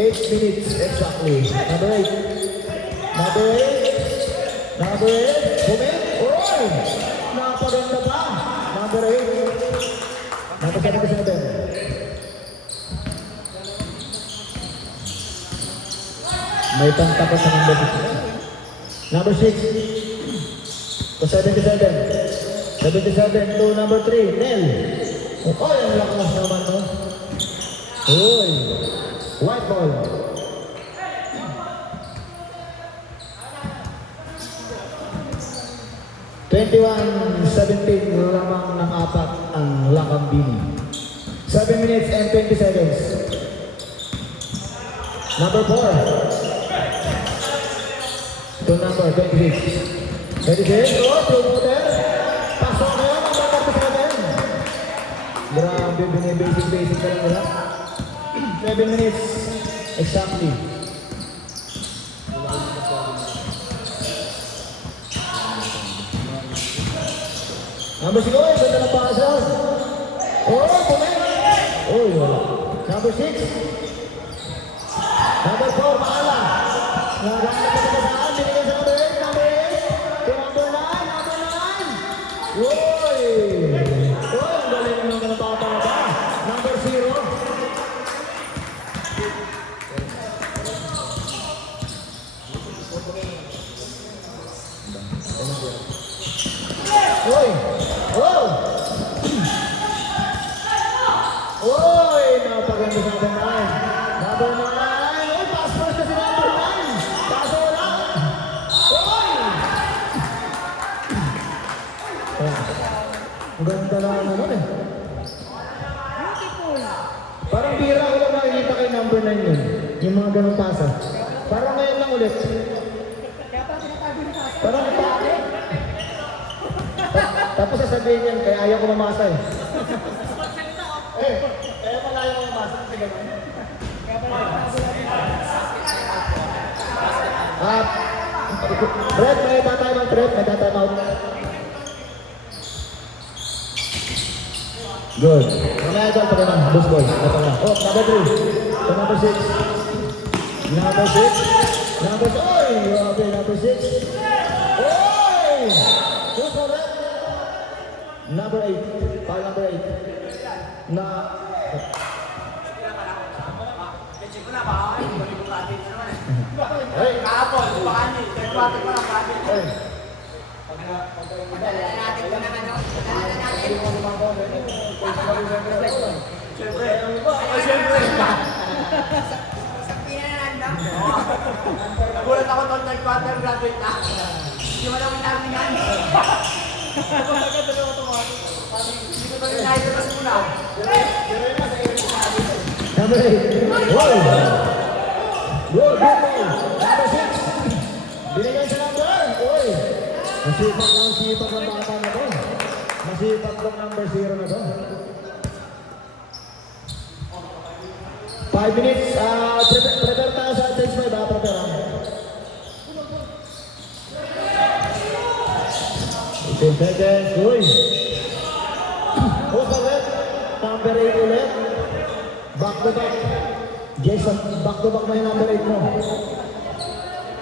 8 minutes exactly. Number 8. Number 8. Number 8. Bumit. Oy! Napaganda pa. Number 8. Number 77. May pangtapat sa number 6. Number 6. To 77. 77 to number 3. Nel. Oy, ang lakas naman no. Oy. White ball. (21-17) lamang ng apat ang Lakambini. 7 minutes and 20 seconds. Number 4 to number 26. 26. Oh, promoter. Pasok na yun ang number 7. Grabe, binibasic ka lang nila. 7 minutes exactly. Number 6, ganda ng pasas. Oh, pumin. Oh, wala. Number 6. Number 4, Maala. Naganda pa sa kasaan, binigay sa number 8, number 8. To number 9, number 9. Uy! Uy, ang galing naman ka ng papa. Number 0. Uy! Oh! Uy! Napaganda sa number 9. Number 9. Uy! Pass first na si number 9. Paso wala. Uy! Ang ganda na naman eh. Parang bira ko lang nakikita kay number 9 yun. Yung mga ganong pasa. Parang ngayon lang ulit. Parang napakit. Tapos sasabihin yan, kaya ayaw ko mamasa eh. Kaya pala ayaw ko mamasa kasi gano'n. Fred, may tatime out, Fred. May tatime out. Good. Mamaya ito, pag naman, loose ball. Ito na. Oh, number 3. Ito, number 6. Number 6. Number 6. Oy! Okay, number 6. Oy! Who's correct? Number 8. Foul number 8. Na... Hey! Kahapon, baka niyo. Nagpapatid ko lang kapit. Hey! Padala natin ko naman. Padala natin. Siyempre. Siyempre. Sa pinanandang. Nagulat ako doon, nag-quarter graduate na. Hindi mo naman namin yan. Ako agad na ako tumakas. Hindi ko naman nahitabas muna. Number 8. Wow! Good, good ball. Number 6. Binigay sa number. Uy! Masipag ng bata na to. Masipag ng number 0 na to. 5 minutes. Prepare tayo sa change 5. Prepare. 10 seconds. Uy! Who's correct? Number 8 ulit. Back to back. Jason, back to back na yung number 8 mo.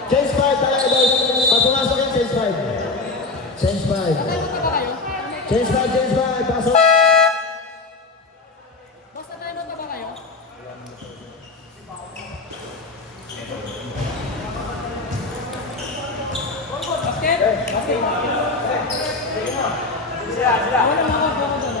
Change 5 tayo guys. Pag pumasok yung change 5. Change 5. Change 5, change 5. Pasok. Basta nanood na ba kayo? Basket? Basket. Sila. Wala mga ako doon.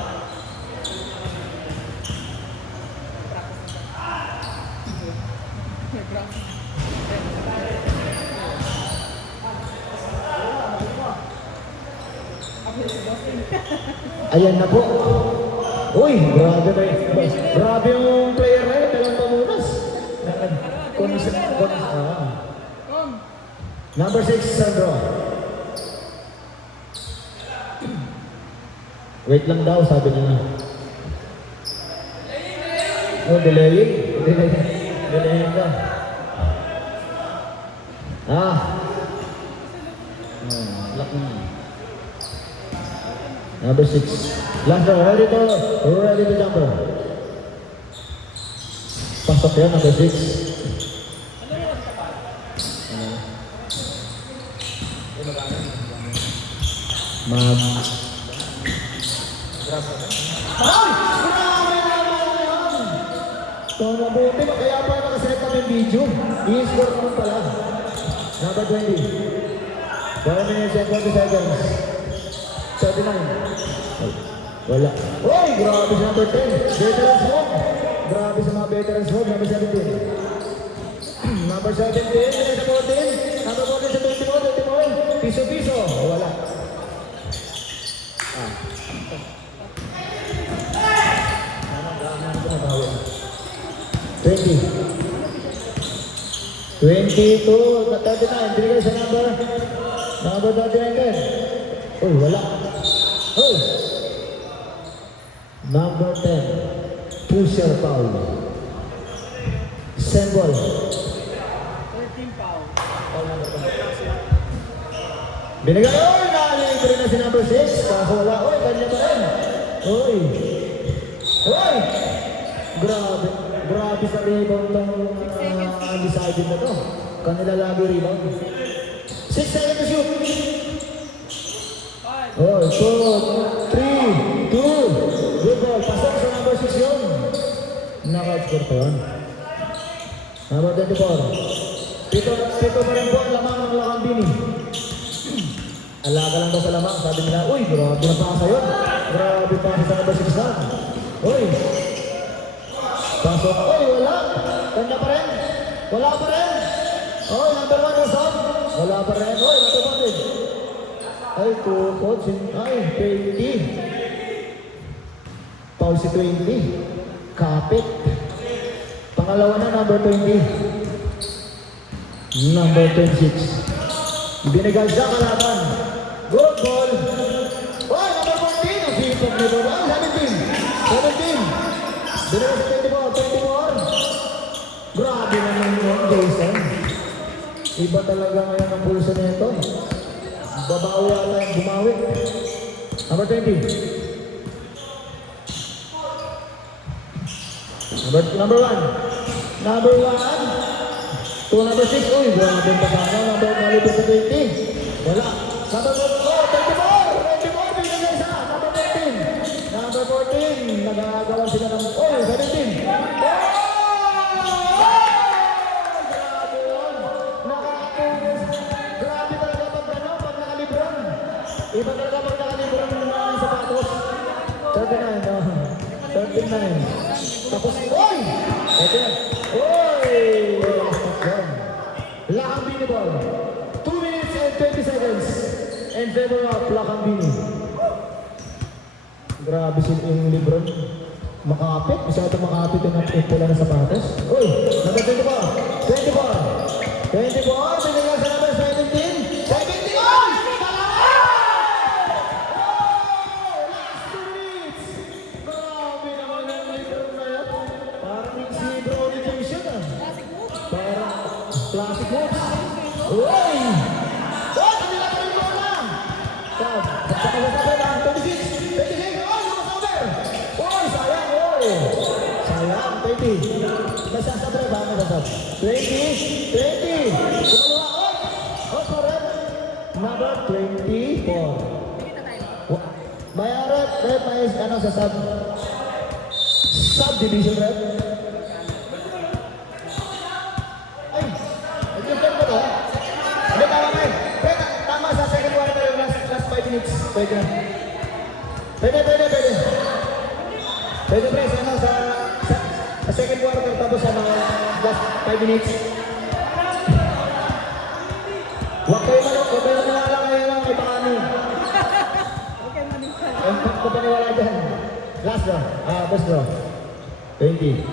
Ayan na po. Uy, grabe na yun. Grabe yung player na yun. Talang pamunas. Number 6, Sandro. Wait lang daw, sabi niya. Oh, delaying. Delaying daw. Lock na. Number 6. Last row, ready to jumper. Pasok yan, number 6. Mag... Ay! Grabe naman yun! So, mabuti ba? Kaya pa nakaselect kami video. I-score naman pala. Number 20. 4 minutes and 20 seconds. 39. Ay, wala. Uy! Grabe si number 10. Veterans mode. Grabe sa mga veterans mode. Number 17. Number 17. Number 14. Number 14 sa 21. 21. Piso-piso. Wala. Ah. 20. 22 na 39. Binigay sa number 39 din. Uy, wala. Uy! Number 10. Pusher foul. Symbol. 13 pound. Binigay. Uy! Nakalibre na si number 6. Kaso wala. Uy! Kanya pa rin. Uy! Uy! Grabe. Grabe sa rebound ng undecided na to. Kanila lagi rebound. 6 seconds to shoot. 5. Oh, 2, 3, 2. Good ball. Pasok sa number 6 yun. Naka-score pa yun. Number 24. Pito pa rin po ang lamang ng Lakambini. Alaga lang daw sa lamang. Sabi nila, uy, grabe na pasa yun. Grabe pasa sa number 6 lang. Uy. Pasok. Uy, wala. Kanya pa rin. Wala pa rin. Uy, number 1 Rosam. Wala pa rin. Uy, number 1 din. Ay, tukod. Ay, 20. Paul si 20. Kapit. Pangalawa na, number 20. Number 26. Binigay sa kalaban. Good ball. Uy, number 14. Ang sipag nito. Ay, 17. 17. Binigay sa 24. Grabe naman yun, Jason. Iba talaga ngayon ang pulso nito. Babawi yata yung bumawi. Number 20. Number 1. Number 1. To number 6. Uy, grabe ang pagkano. Number 1 sa 20. Wala. Number 24. 24. Binigay sa number 14. Number 14. Nagagawa sila ng... Uy, 17. Iba talaga pag nakalibran ng mga sapatos. 39, no? 39. Tapos, uy! Ito yan. Uy! Lakambini ball. 2 minutes and 20 seconds. In favor of Lakambini. Grabe si yung Lebron. Makapit. Masyado makapit yung pula ng sapatos. Uy! Number 24. 24. 24. Binigay sa number 17. 17 on! Classic moves. Uy! Oh, kanila pa rin bola! Tab, sa lang, 26! 26! Oh, nakasover! Uy, sayang! Uy! Sayang, 20. Nasasabre ba? Nasasab? 20! 20! Kumalawa! Oh, correct! Number 24. Bayarat, red, mais, ano, sa subdivision red. Tama sa second one pero last 5 minutes. Pwede na. Pwede. Pwede press ano sa second quarter tapos ano last 5 minutes. Huwag kayo maniwala kayo lang kay Pakani. Okay, maniwala. Huwag kayo maniwala dyan. Last draw. Best draw. 20.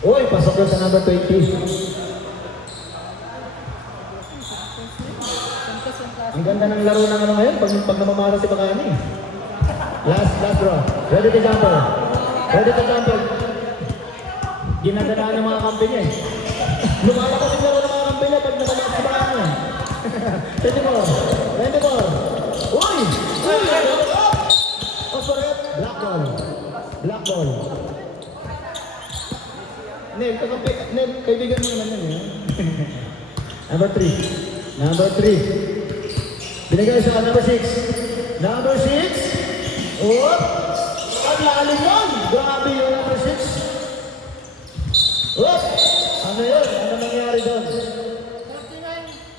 Uy, pasok yun sa number 20. Ang ganda ng laro ng ano ngayon, pag namamara si Pakani. Last draw. Ready to jumper. Ginagandaan ng mga kampi niya eh. Lumalakas yung laro ng mga kampi niya pag namamara si Pakani. 24. Uy! Oh, correct. Black ball. Nel, kaibigan mo naman yan, eh. Number 3. Number 3. Binigay sa number 6. Number 6. Oh! Ang lalim yun! Grabe yung number 6. Oh! Ano yun? Ano nangyari doon?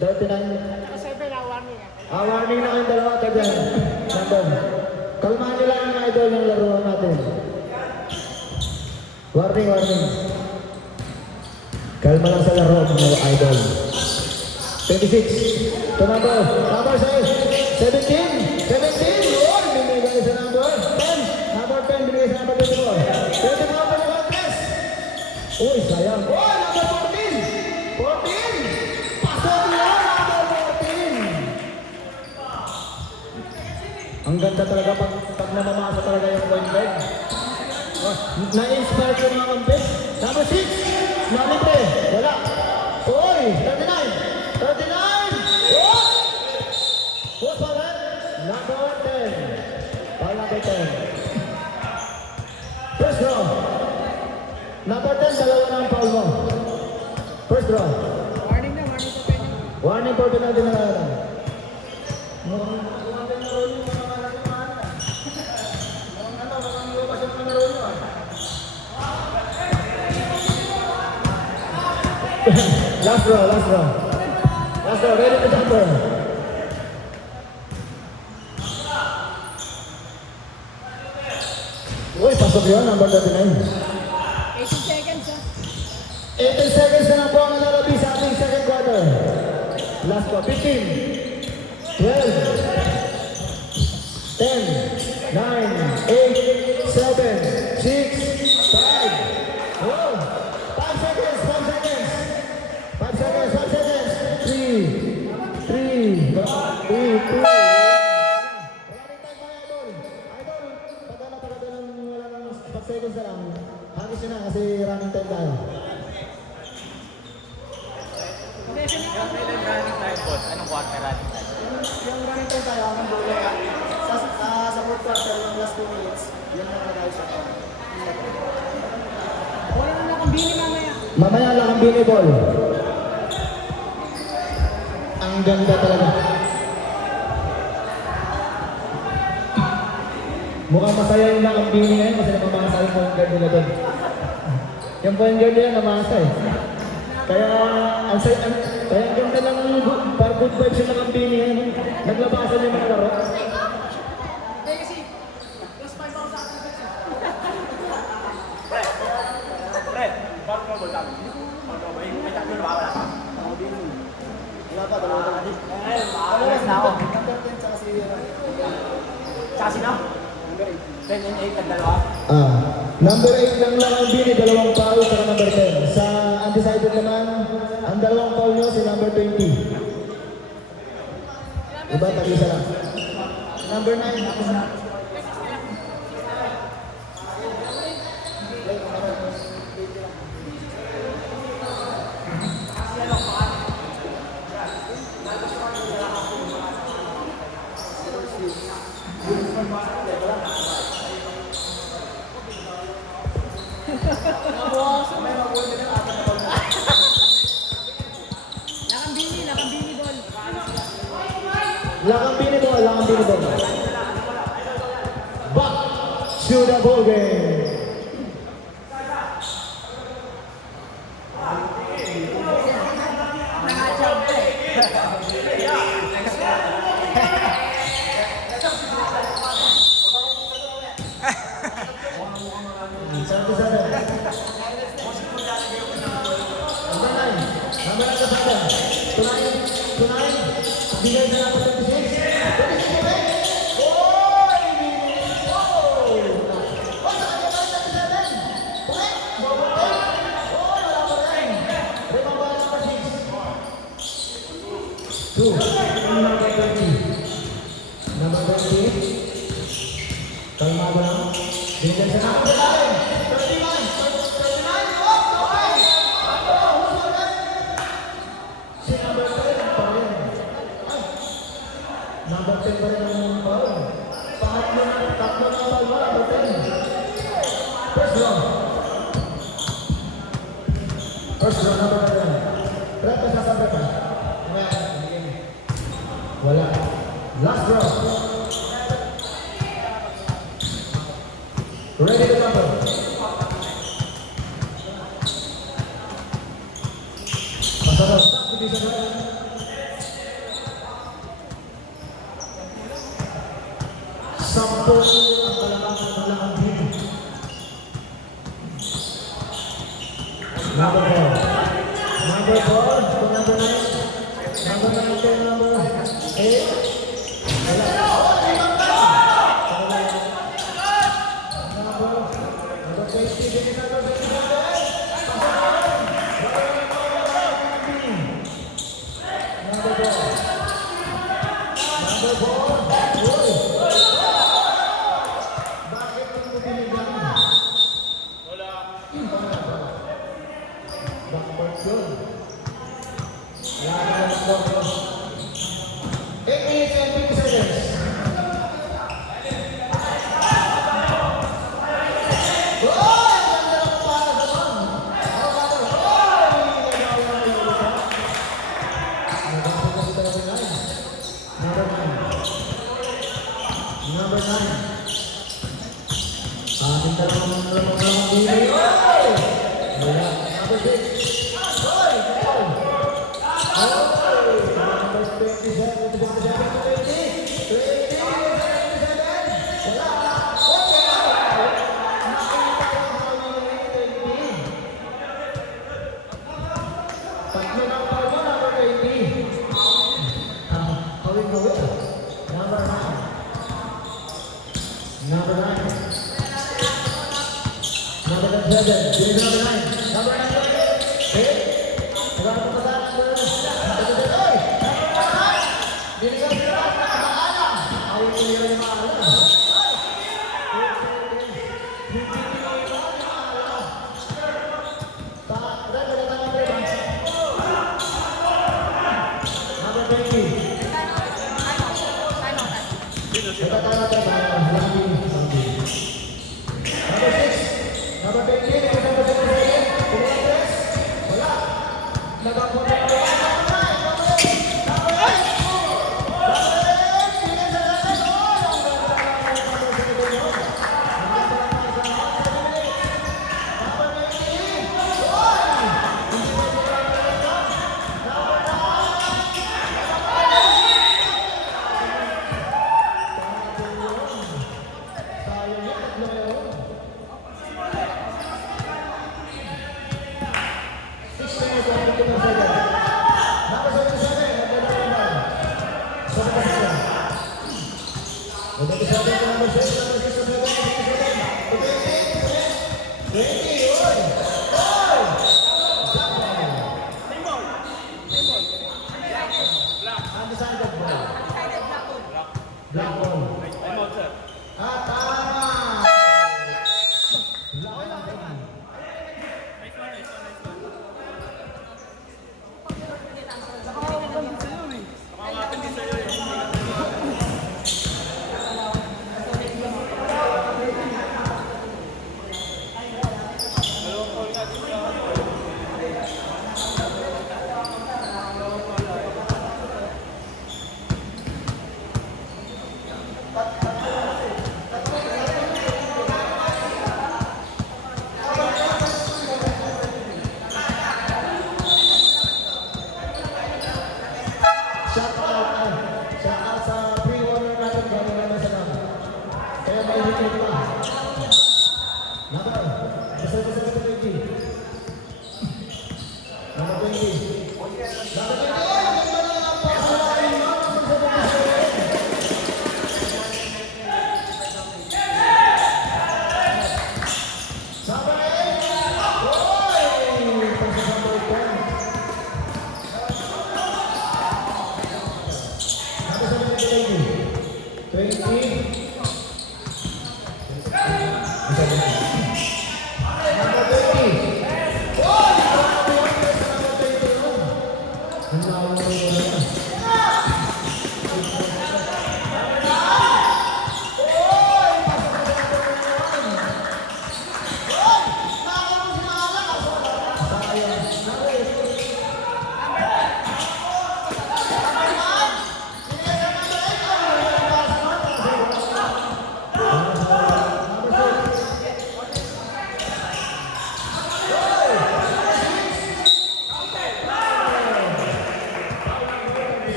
39. Warning na kayong dalawa ka dyan. Nandun. Kalmahan nila ang idol ng laruan natin. Warning, warning. Kalma lang sa laro mga idol. 26. To number 6. 17. 17. Yun! Binigay sa number 10. Number 10 binigay sa number 24. 24 pa naman, Tres. Uy, sayang. Oh, number 14. 14. Pasok na, number 14. Ang ganda talaga pag namamasa talaga yung point guard. Oh, na-inspire ko mga kampit. Number 6. Number 3. Wala. Uy, 39. 39! What? What's on that? Number 10. Ball number 10. First draw. Number 10, dalawa na ang foul mo. First draw. Warning na, warning sa penyo. Warning for penalty na lang. Last draw, last draw. Last draw, ready to jumper. Uy, pasok yun, number 39. 18 seconds ha. 18 seconds na lang po ang nalalabi sa ating second quarter. Last ko, 15, 12, 10, 9, 8, 7, 6, 5, 5 seconds, 5 seconds, 5 seconds, 5 seconds, 3, 2, 1. Seconds na lang. Hangis yun na kasi running time tayo. Kailan running time, boss? Anong quarter running time? Yung running time tayo, ang dulo sa fourth quarter, yung last 2 minutes, yun na tayo sa Wala na nakambili mamaya. Mamaya lang ang bini ball. Ang ganda talaga. Mukhang masaya yung lang ang bini ngayon kasi namamasa yung point guard nila doon. Yung point guard nila namasa eh. Kaya ang ganda ng para good vibes yung lang ang bini ngayon. Naglabasan yung mga laro. Fred, bakit mo ba sabi? May tatlo na ba? Wala pa? Wala pa, dalawa na. Ayun, makakas na ako. Number 10 tsaka si Tsaka sino? number 10 and 8 ang dalawa. Number 8 lang lang ang bini, dalawang foul sa number 10. Sa undecided naman, ang dalawang foul nyo si number 20. Iba, tag-isa lang. Number 9. Nakambili ball. Lakambini ball, lakambini ball. Back to the ball game. Bigay na natin ng 26. 26 ulit. Oy! Oh! O, sa kanya pa rin 37. Ulit. Double take. Oh, wala pa rin. Remember number 6. 2. Number 20. Number 20. Kalmado lang. Binigay sa number 39. 39. Oh! Okay. Si number 10 pa rin. Number 10 pa rin ang foul. Tatlo na foul mo, number 10. First round. First round, number 10. Trap ka sa number 10. Wala. Last round. Ready to number. Masarap. Division 1. Sampo ang kalamangan din. Number 4. Number 4. Number 9. Number 9. Number 8. Wala. Number 20. Number 8 minutes and 50 seconds. Number 9. Ating dalawang dili. Wala. Number 6. Number 27. 20. Tatlo ng palma, number 20. Kawin-kawin. Number 9. Number 9. Number 7. Dili number 9. Number 9. Okay? Wala na pa sa number 9. Dili ka sila na maalam. Awin ko nila yung maalam. Number 20. Number 6. Number 20. Number 7. Wala. Nagapunta na. Six minutes and 50 seconds.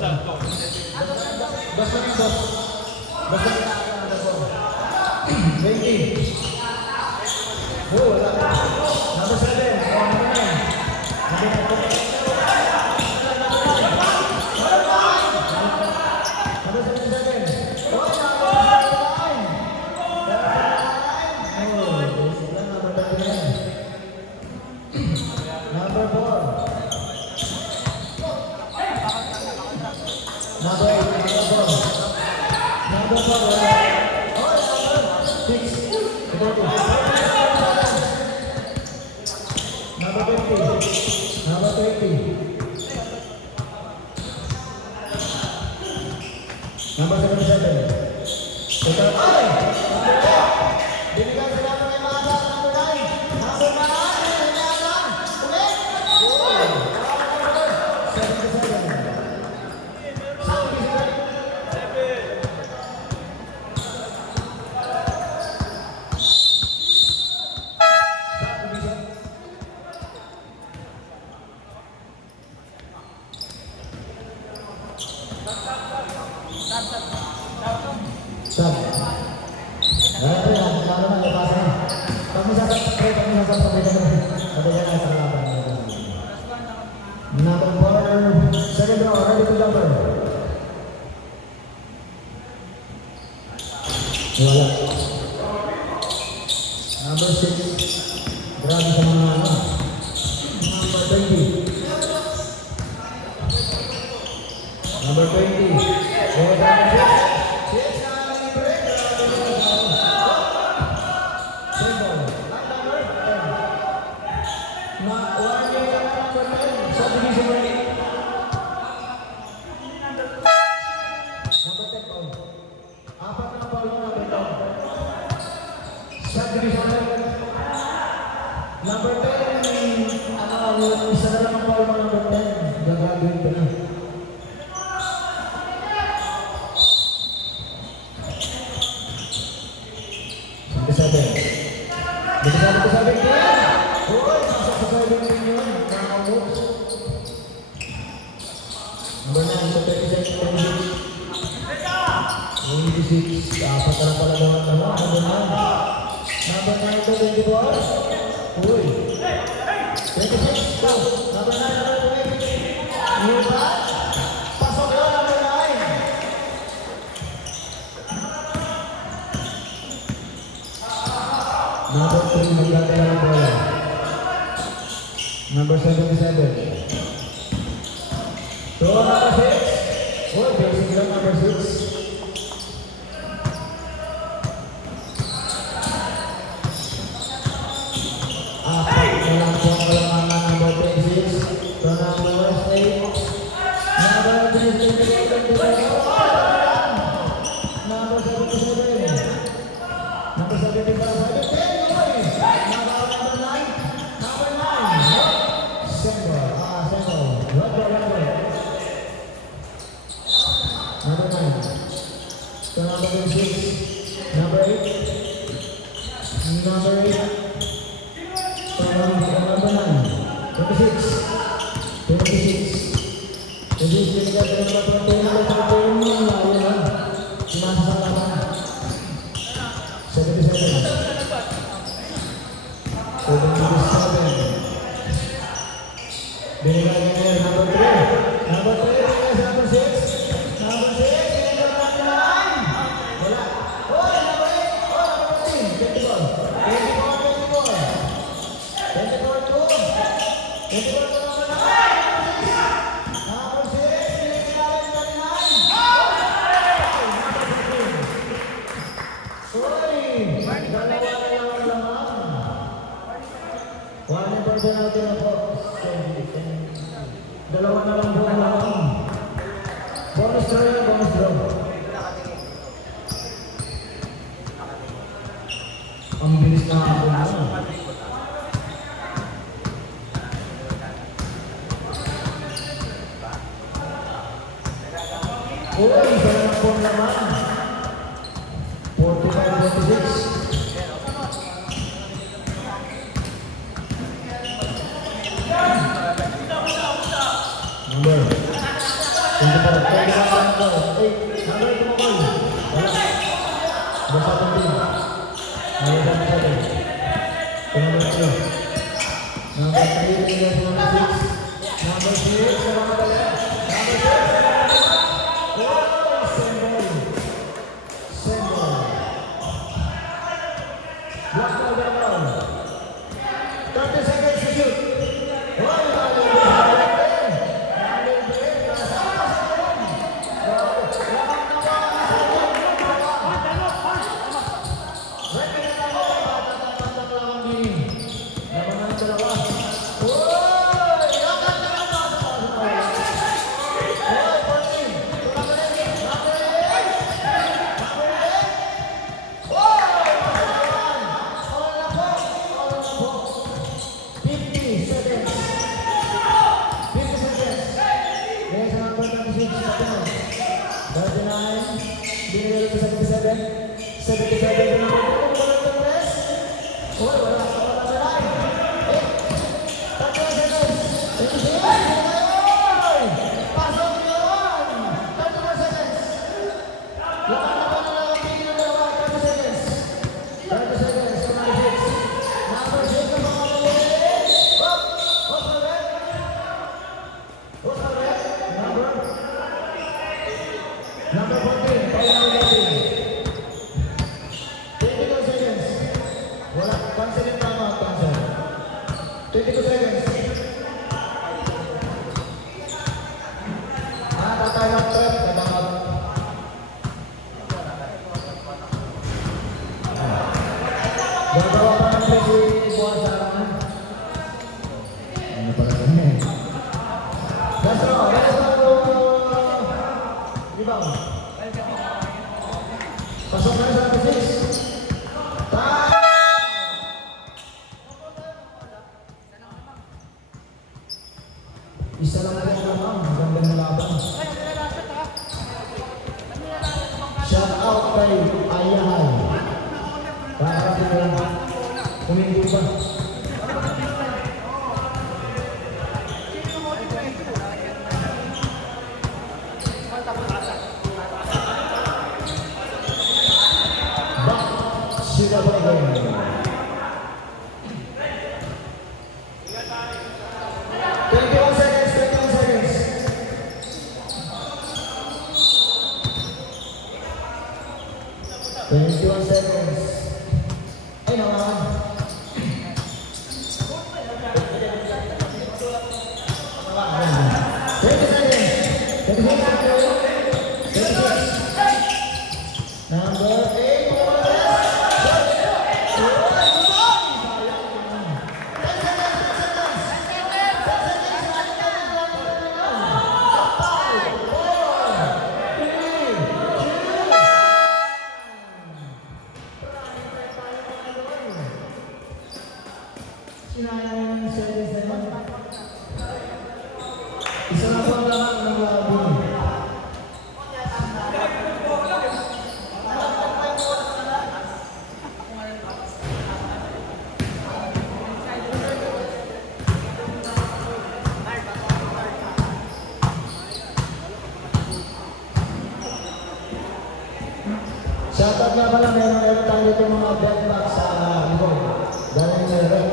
Basta yung boss. Basta yung number 4. 20. Oh, wala na. Number 7. Oh, number 9. Number 9. Number 77. Oh, number 9. Number 4. Number 8, number 4, number 6, number 20, number 20, number 77. Total, ay! Binigyan sila ng kay Mata, number 9, number 9, ulit! 77. Sab. Ayan yan, lalo na, lepas na. Pag masasabay na sabay na sa laban. Number 4, second row, ready to jumper. Wala. Number 6, grabe sa mga ano. Number 20. Number 20. Oh, number 6. Number 10, isa na lang ang foul mo number 10. Gagawin ko na. Sabi. Uy, sasasabi namin yun. Nakakabot. Number 9, sa 36, 26. Apat na lang pala daw ang dalawa. Number 9. Number 9 to 24. Uy. 26. Go. Number 9, number 20. New back. Pasok ko, number 9. Number 3, magdadala ng bola. Number 77. So, number 6. Oh, basic lang number 6. Apat na lang po ang kalamangan number 26. So, number 8. Number 3. Number 77. Number 75. Number 9. So number 6. Number 8. Number 8. So number 9. 26. 26. Jadi sehingga dengan pertandingan lalu lah. Masa lawan. 77. 77. Dengan number 3. Number 3 number 6. Number 6, number 9. Wala. Oh, number 8. Oh, number 14. 24. 24, 2. 24, 2 number 9. Number 6, number 9. Uy, dalawa na penalty na po. Dalawa na lang po ang lamang. Bonus draw, bonus draw. Ang bilis na ako na. Uy, isa na po ang laman. 45-46. Number Number 14, Paolo Gating. 22 seconds. Wala, cancel yung tama, cancel. 22 seconds. Tatay ng trap, nabangat. Gagawa pa ng play si Buwan sa araman. Ano pala kanya eh. Last row, rebound. Pasok na sa number 6. Isa lang po ang lamang. Maganda ng laban. Shout out kay Ayahay. Kakarating ko lang. Huminto ba? Sila ba ito? 21 seconds, 21 seconds. Ay, naman. 20 seconds. 26 seconds. Number 8. Sinayang series na yun. Isa lang po ang laman ng labi. Shoutout nga pala, meron tayo dito mga bedbox sa likod. Dahil yung red.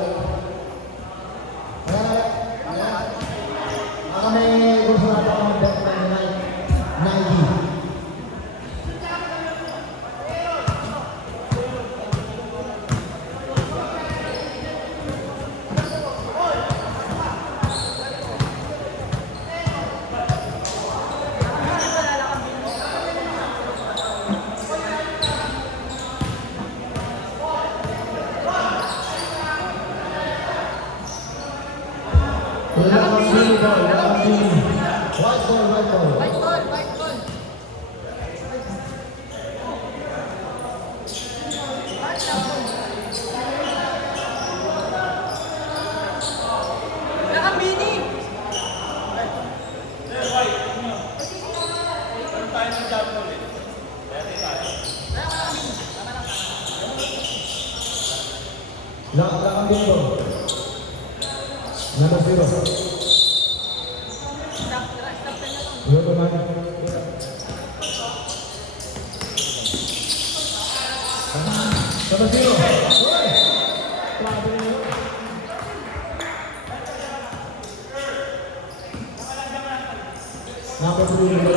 Baka may gusto na ako mag-bet ng Nike. White ball. Lakang bingo. Number 0. Yo naman. Sama sino? Hoy! Grabe na yun. Number 3, number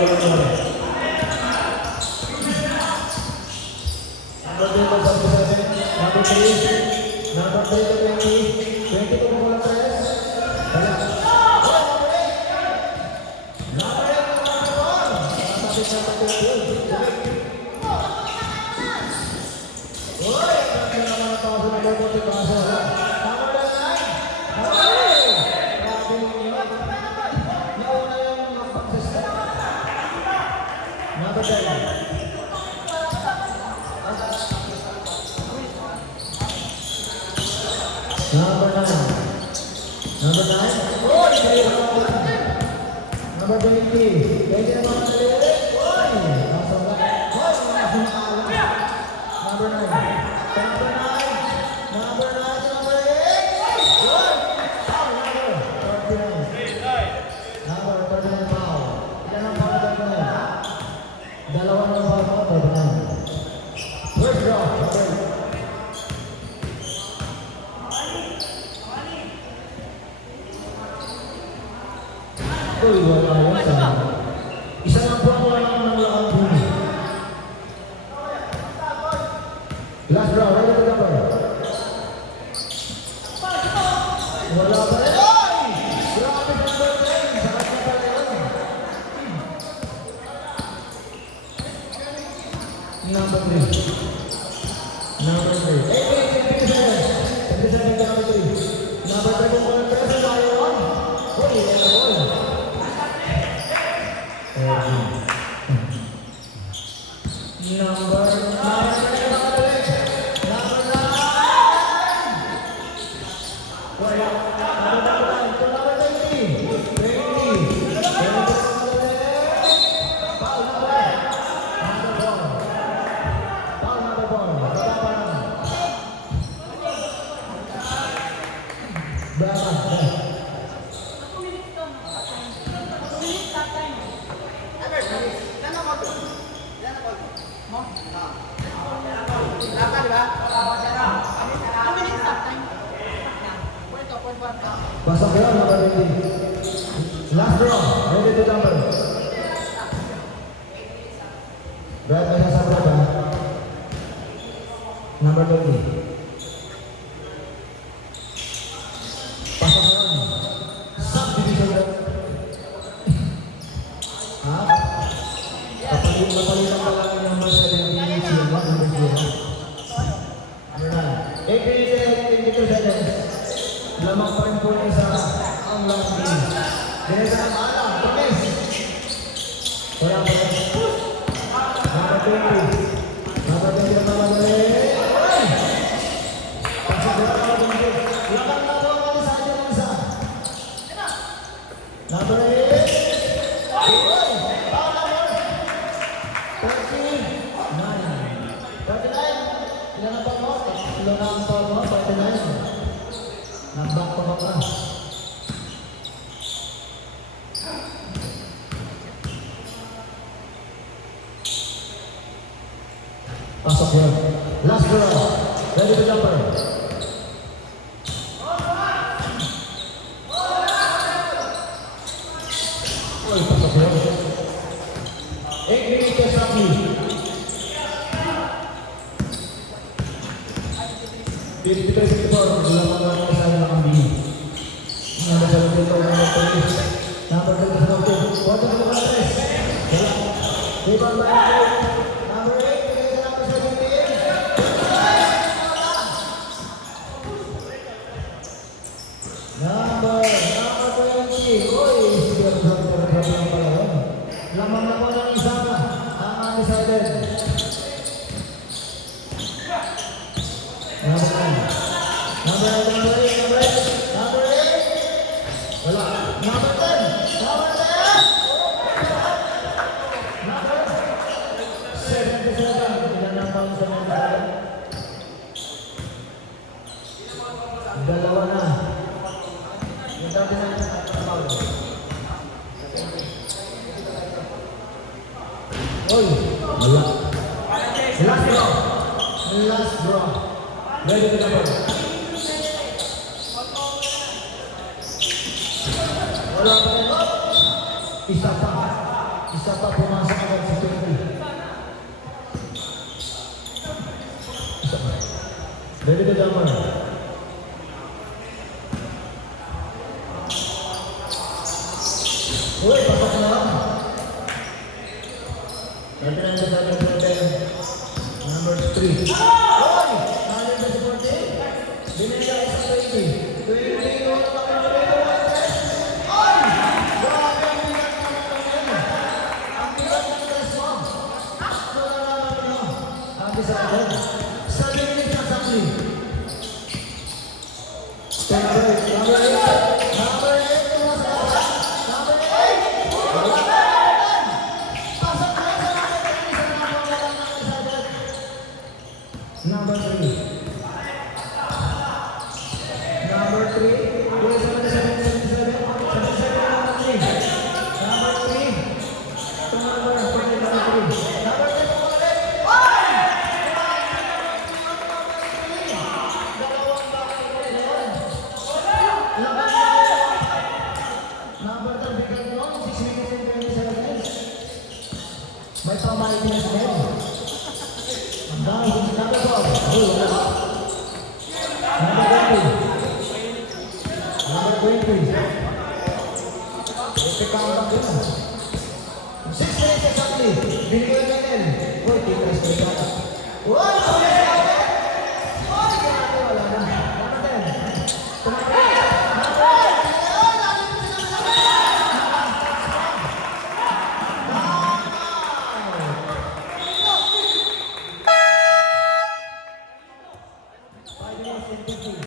3, number 20, 20 ko mula press. Wala. Number 8, number 1. Sabi sa pagkakas. Uy! Ang naman ang paso na logo ni Paso. Number 9. Ay! Grabe yun. Nauna yung magpagsasta. Number 10. Number 9. Number 9. Oh, number 20. Pwede naman ang dalilit. Oy! Nasa ba? Oy! Nasa nakala. Number 9. Number 9. Number 9. Number 8. Oy! Foul number 39. Number 39 foul. Ilan ang foul number 9? Dalawa ng foul number 9. First draw. Number 8. Uy, wala yun sa... Isa lang po ang wala ng lakang bumi. Last draw, ready to number. Wala pa rin. Ay! Grabe ka number 10. Sarap na pala yun. Number 3. Number 3. Hey, 57 ka number 3. Number 3 kung walang presa, tayo 1. Uy, wala. Number Laka, di ba? Pasok yun, number 20. Last draw, ready to number. Brad, may nasa Brad, ha? Number 20. Pasok yun. Subdivision Brad. Ha? Papalitan pa lang yung number 17. Number 0. Number 9. 8 seconds. Lamang pa rin po yung isa ang lamang din. Ganito ang alam, tumis. Wala pa rin. Number 20. Number 20 na naman ulit. Ay! Pasok na naman ulit. Lamang na po ang isa yung isa. Number 8. Ay! Foul number 39. 39. Ilan ang foul mo? Ilan ang foul mo? 39. Nambak pa ba ka? Pasok yun. Last draw. Ready to jumper. Uy, pasok yun. 8 minutes sa akin. 53-54. Wala pa lang ang isa na nakambili. Number 17 ito, number 20. Number 20 sa number 2. Water to number 3. Wala. Diba ba yung number 8? Pagkita number 17. Number 20. Uy, sige ang grabe ng pala yun. Lamang na po ng isa na. Ang undecided. Number 9. Number 8, number 8, number 8. Number 8. Wala. Number 10. Number 10. Number 77. Ilan ang pounds sa mga dalawa na. Yung dati na pounds. Oy, wala. Last draw. Last draw. Ready to number. Wala pa rin. Isa pa. Isa pa pumasok agad sa 20. Isa pa. Ready to number. Uy, pasok na lang. Nanti lang sa ating number 3. Uy! Nanti ba si 14? Binigay sa 20. 20 yung Uy! Grabe ang bigat naman ng yan. Ang bigat ng stress mo. Wala naman mo. Ang isa ka dyan. 7 minutes na sakli. Number 8. Number 8. Number 8. Number 8. Number 3. Number 3. Number 3. Number 3. Number 3. Bigat mo, 6 minutes and 27 minutes. May pamahin na sa ngayon. Ang dami kong sinabi ko. Oh, wala. Number 20. Number 20. Ito ka ang bakit. 6 minutes exactly. Binigay ka